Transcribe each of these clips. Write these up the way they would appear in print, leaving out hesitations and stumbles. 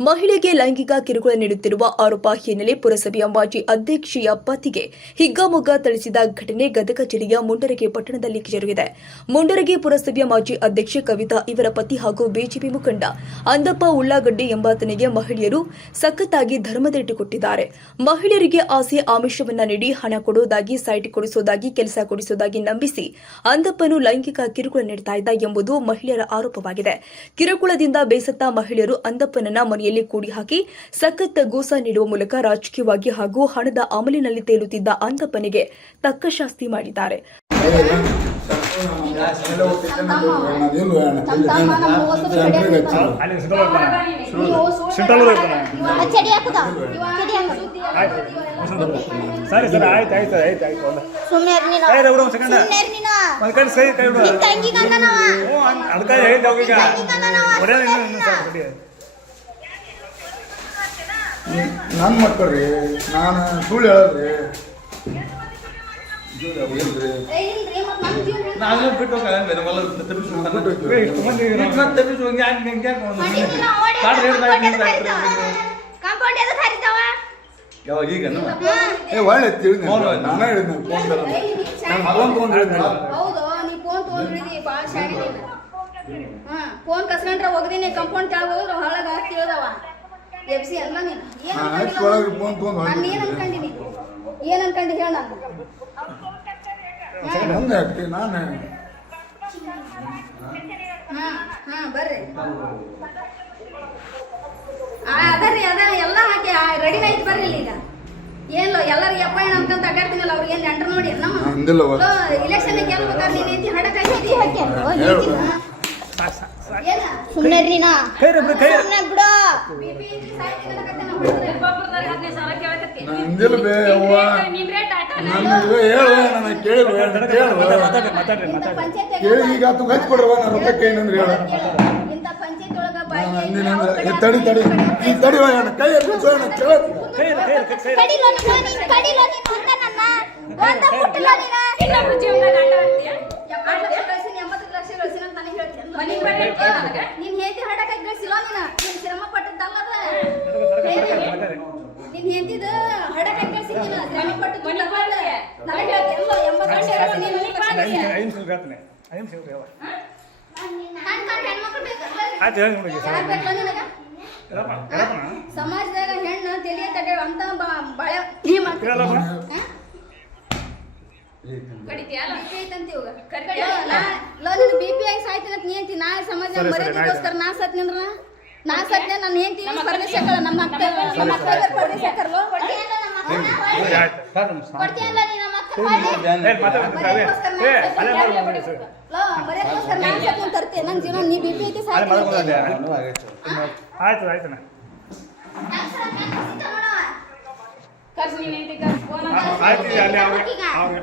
ಮಹಿಳೆಗೆ ಲೈಂಗಿಕ ಕಿರುಕುಳ ನೀಡುತ್ತಿರುವ ಆರೋಪ ಹಿನ್ನೆಲೆ ಪುರಸಭೆಯ ಮಾಜಿ ಅಧ್ಯಕ್ಷೆಯ ಪತಿಗೆ ಹಿಗ್ಗಾಮುಗ್ಗಾ ಥಳಿಸಿದ ಘಟನೆ ಗದಗ ಜಿಲ್ಲೆಯ ಮುಂಡರಗಿ ಪಟ್ಟಣದಲ್ಲಿ ಜರುಗಿದೆ. ಮುಂಡರಗಿ ಪುರಸಭೆಯ ಮಾಜಿ ಅಧ್ಯಕ್ಷೆ ಕವಿತಾ ಇವರ ಪತಿ ಹಾಗೂ ಬಿಜೆಪಿ ಮುಖಂಡ ಅಂದಪ್ಪ ಉಳ್ಳಾಗಡ್ಡಿ ಎಂಬಾತನಿಗೆ ಮಹಿಳೆಯರು ಸಖತ್ತಾಗಿ ಧರ್ಮದೇಟು ಕೊಟ್ಟಿದ್ದಾರೆ. ಮಹಿಳೆಯರಿಗೆ ಆಸೆ ಆಮಿಷವನ್ನ ನೀಡಿ ಹಣ ಕೊಡುವುದಾಗಿ, ಸೈಟ್ ಕೊಡಿಸುವುದಾಗಿ, ಕೆಲಸ ಕೊಡಿಸುವುದಾಗಿ ನಂಬಿಸಿ ಅಂದಪ್ಪನು ಲೈಂಗಿಕ ಕಿರುಕುಳ ನೀಡುತ್ತಾ ಇದ್ದ ಎಂಬುದು ಮಹಿಳೆಯರ ಆರೋಪವಾಗಿದೆ. ಕಿರುಕುಳದಿಂದ ಬೇಸತ್ತ ಮಹಿಳೆಯರು ಅಂದಪ್ಪನನ್ನ ಮನೆಯಲ್ಲಿ ಕೂಡಿ ಹಾಕಿ ಸಖತ್ ಗೋಸ ನೀಡುವ ಮೂಲಕ ರಾಜಕೀಯವಾಗಿ ಹಾಗೂ ಹಣದ ಅಮಲಿನಲ್ಲಿ ತೇಲುತ್ತಿದ್ದ ಅಂದಪ್ಪನಿಗೆ ತಕ್ಕ ಶಾಸ್ತಿ ಮಾಡಿದ್ದಾರೆ. ನನ್ನ ಮಕ್ಕಳ್ರಿ, ನಾನು ಸುಳ್ಳು ಹೇಳಲ್ರಿ. ನಾನು ಬಿಟ್ಟು ಯಾವಾಗ ಈಗ ಒಳ್ಳೆ ತಿಳಿದ ನಾನು ಹೇಳಿದ್ನ ಫೋನ್ ಕಸ್ಕೊಂಡ್ರೆ ಹೋಗ್ದೀನಿ ಕಂಪೌಂಡ್ ಕೆಳಗೆ ಹೋದ್ರೆ ಹೊಳಗ ತಿಳಿದವ ಎಬ್ಸಿ ಅಲ್ಲ ನೀನು ಏನ್ ಅನ್ಕೊಂಡಿನಿ ಏನ್ ಅನ್ಕೊಂಡಿ ಹೇಳ ನಾನು ಬರ್ರಿ ಅದರಿ ಅದ ಎಲ್ಲ ಹಾಕಿ ರೆಡಿ ಆಯ್ತು ಬರ್ರಿ ಈಗ ಏನ್ಲೋ ಎಲ್ಲರಿಗೆ ಅಪ್ಪ ಏನ್ ಅನ್ಕೊಂತ ಅಡ್ಡಾಡ್ತೀನಲ್ಲ ಅವ್ರಿಗೆ ಏನ್ ನೆಂಟ್ರು ನೋಡಿ ನಮ್ಮ ಇಲೆಕ್ಷನ್ ಗೆಲ್ಬೇಕಾದ್ರೆ ನೀನ್ ಐತಿ ಹಡಕ್ ಹಾಕಿ ಸುಮ್ಮನೆ ಬಿಡು. ನಂದಿಲ್ಲ ಬೇ ಅವ್ವ, ಹೇಳುವ ಕೇಳಿ ಈಗ ತು ಹಚ್ಚಿ ಕೊಡ್ರವ ನಾನು ರೊಕ್ಕ ಏನಂದ್ರೆ ಹೇಳ ತಡಿ ತಡಿ ಈ ತಡಿ ಕೈ ನಿನ್ ಹೇತಿ ಹಡಕ ಗಳಿಸಿಲ್ಲ ನೀನ್ ಶ್ರಮ ಪಟ್ಟದ್ದಲ್ಲದ ನಿನ್ ಹೇತಿದ ಹಡಕ ಗಳಿಸಿಲ್ಲ ಶ್ರಮ ಪಟ್ಟದ್ದು ನನಗೆ ಸಮಾಜದಾಗ ಹೆಣ್ಣು ತಿಳಿಯ ತಡೆ ಅಂತ ಬಳೆ ಬಿಪಿ ಆಗಿ ಸಾಯ್ತೀನಿ ನೀ ಅಂತಿ ನಾ ಸಮಾಜ ಮರ್ಯಾದೆಗೋಸ್ಕರ ನಾ ಸತ್ ನಿಂದ್ರ ನಾ ಸತ್ನೆ ನನ್ನ ಹೆಂಡತಿ ಪರದೇಶ ಹಾಕಲ್ಲ ನಮ್ಮ ಅಕ್ಕ ಪರದೇಶ ಹಾಕಲ್ಲ ಮರ್ಯಾದೆಗೋಸ್ಕರ ನಾ ಸತ್ ತರ್ತೆ ನನ್ನ ಜೀವನ ನೀ ಬಿಪಿ ಐತಿ ಸಾಯ್ತೀನಿ ಆಯ್ತು ಆಯ್ತು ಆಯ್ತು ಅಲ್ಲಿ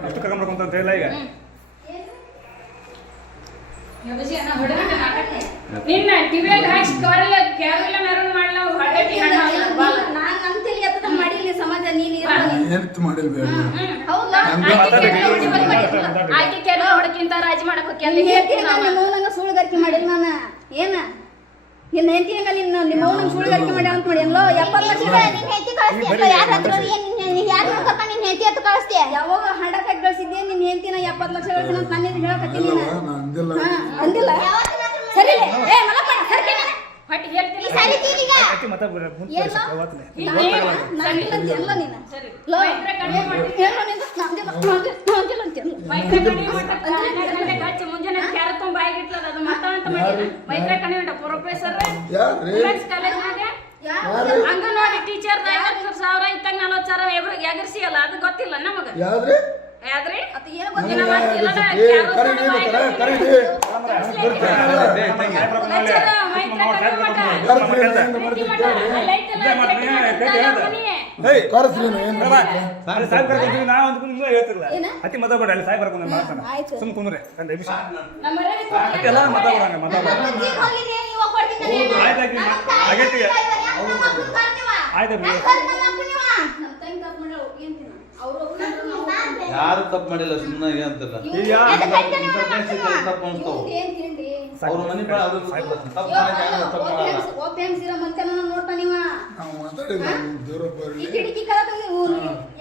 ಅಷ್ಟು ಕರ್ಕೊಂಡ್ಬರ್ಕೊಂತ ಇಲ್ಲ ಈಗ ನಿನ್ನ ಟಿವಿಯಾಗ ಹಾಕಿ ಕವರಲ್ಲ ಕೇವಲ ಮೆರವಣಿಗೆ ಮಾಡಲ್ಲ ಹೊಟ್ಟೆ ನಾನು ನಂತೇಳಿ ಎತ್ತದ ಮಾಡಿಲ್ಲ ಸಮಾಜ ನೀನು ಎಂತ ಮಾಡಿಲ್ಲ ಆಕೆ ಕೆಲವು ಹೊಡಕ್ಕಿಂತ ರಾಜಿ ಮಾಡಕ್ ನಂಗೆ ಸುಳ್ಳುಗಾರಿಕೆ ಮಾಡಿಲ್ಲ ನಾನು ಏನ ನಿನ್ನ ಹೆಂಡತಿ ಹಂಗ ನಿಮ್ಮ ಮೌನ ಸುಳ್ಳುಗಾರಿಕೆ ಮಾಡಿ ಅಂತ ಮಾಡಿ ಎಲ್ಲೋ 70 ಲಕ್ಷ ಯಾವಾಗ ಹಡಕ ಗಳಿಸಿದ್ದೆ ನಿನ್ನ ಹೆಂಡತಿನ 70 ಲಕ್ಷ ಗಳಿಸಿನ ಅಂತ ನಾನು ಹೇಳಕತ್ತೀನಿ ಅಂದಿಲ್ಲ ಸರಿ ಏ ಮಲಪ್ಪ ಸರ್ಕೆ ಹೊಟ್ಟಿ ಹೇಳ್ತೀನಿ ಸರಿ ತೀರಿಗ ಅತಿ ಮತ ಎಲ್ಲ ನೀನು ಸರಿ ಲೋ ಮೈತ್ರ ಕಡಿಮೆ ಮಾಡ್ತೀನಿ ಹೇಳೋ ನಿಂದು ನಂದಿಲ್ಲ ಅಂತ ಮೈತ್ರ ಕಡಿಮೆ ಮಾಡ್ತೀನಿ ಹಚ್ಚಿ ಮುಂಜಾನೆ ಕ್ಯಾರ ತುಂಬ ಬಾಯಿಗಿಟ್ಲದ ಅದು ಮತ ಅಂತ ಮಾಡಿ ಮೈತ್ರ ಕಡಿಮೆ ಪ್ರೊಫೆಸರ್ ವುಮೆನ್ಸ್ ಕಾಲೇಜ್ನಾಗ ಅಂಗನವಾಡಿ ಟೀಚರ್ 50,000 ಇತ್ತಾಗ 40,000 ಎಗರ್ಸಿ ಅಲ್ಲ ಅದು ಗೊತ್ತಿಲ್ಲ ನಮಗ ಯಾವ್ದ್ರಿ ಅದು ಏನು ಗೊತ್ತಿಲ್ಲ ಅತಿ ಮತ ಅಲ್ಲಿ ಸಾಯಿ ಬರ್ಕೊಂಡು ಮಾತಾಡ ಸುಮ್ ಕುಂದ್ರೆ ಎಲ್ಲ ಮಾತಾಡ ಯಾರು ತಪ್ಪು ಮಾಡಿಲ್ಲ ಸುಮ್ಮನೆ ಅಂತಿಲ್ಲ ತಪ್ಪು ಅನ್ಸ್ತಾವ ಅವ್ರ ಮನೆ ನೋಡ್ತಾ ನೀವು ದೇವ್ರಪ್ಪ ಈ ಇರ್ಲಿ. ಕಿಟಕಿ ಕದ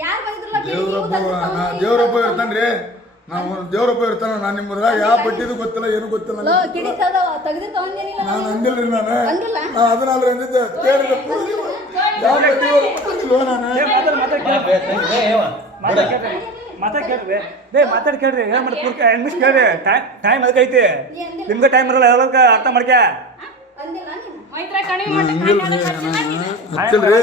ಯಾರು ಬಂದಿದ್ರಲ್ಲ ದೇವ್ರಪ್ಪ ಇರ್ತಾನ್ರಿ. ನಾವು ದೇವ್ರಪ್ಪ ಇರ್ತಾನ. ನಾನು ನಿಮ್ಮದ್ರಾಗ ಯಾವ ಪಟ್ಟಿದು ಗೊತ್ತಿಲ್ಲ, ಏನು ಗೊತ್ತಿಲ್ಲ. ಕಿಟಕಿ ತೆಗೆದು ತಗೊಂಡೇನಿಲ್ಲ ನಾನು ಅಂದಿಲ್ರಿ. ನಾನು ಅಂದಿಲ್ಲ? ಅದನ್ನಾದ್ರೆ ಅಂದಿದ್ದೆ. ಕೇಳಿದ್ರೆ ಯಾವ ದೇವ್ರಪ್ಪ ಅಂದಿಲ್ವ ನಾನು? ಮಾತಾಡಿ ಕೇಳ್ರಿ ಏನ್ ಮಾಡಿ ನಿಮಿಷ ಕೇಳ್ರಿ. ಟೈಮ್ ಅದಕ್ಕೈತಿ, ನಿಮ್ಗೆ ಟೈಮ್ ಇರಲ್ಲ. ಯಾವಾಗ ಅರ್ಥ ಮಾಡ್ಕ ಅಂದಿಲ್ಲ ನೀನು ಮೈತ್ರಿ ಕಡಿಮೆ ಮಾಡಿ ಅಂದಿಲ್ರಿ. ನಾನು ಗೊತ್ತಿಲ್ರಿ.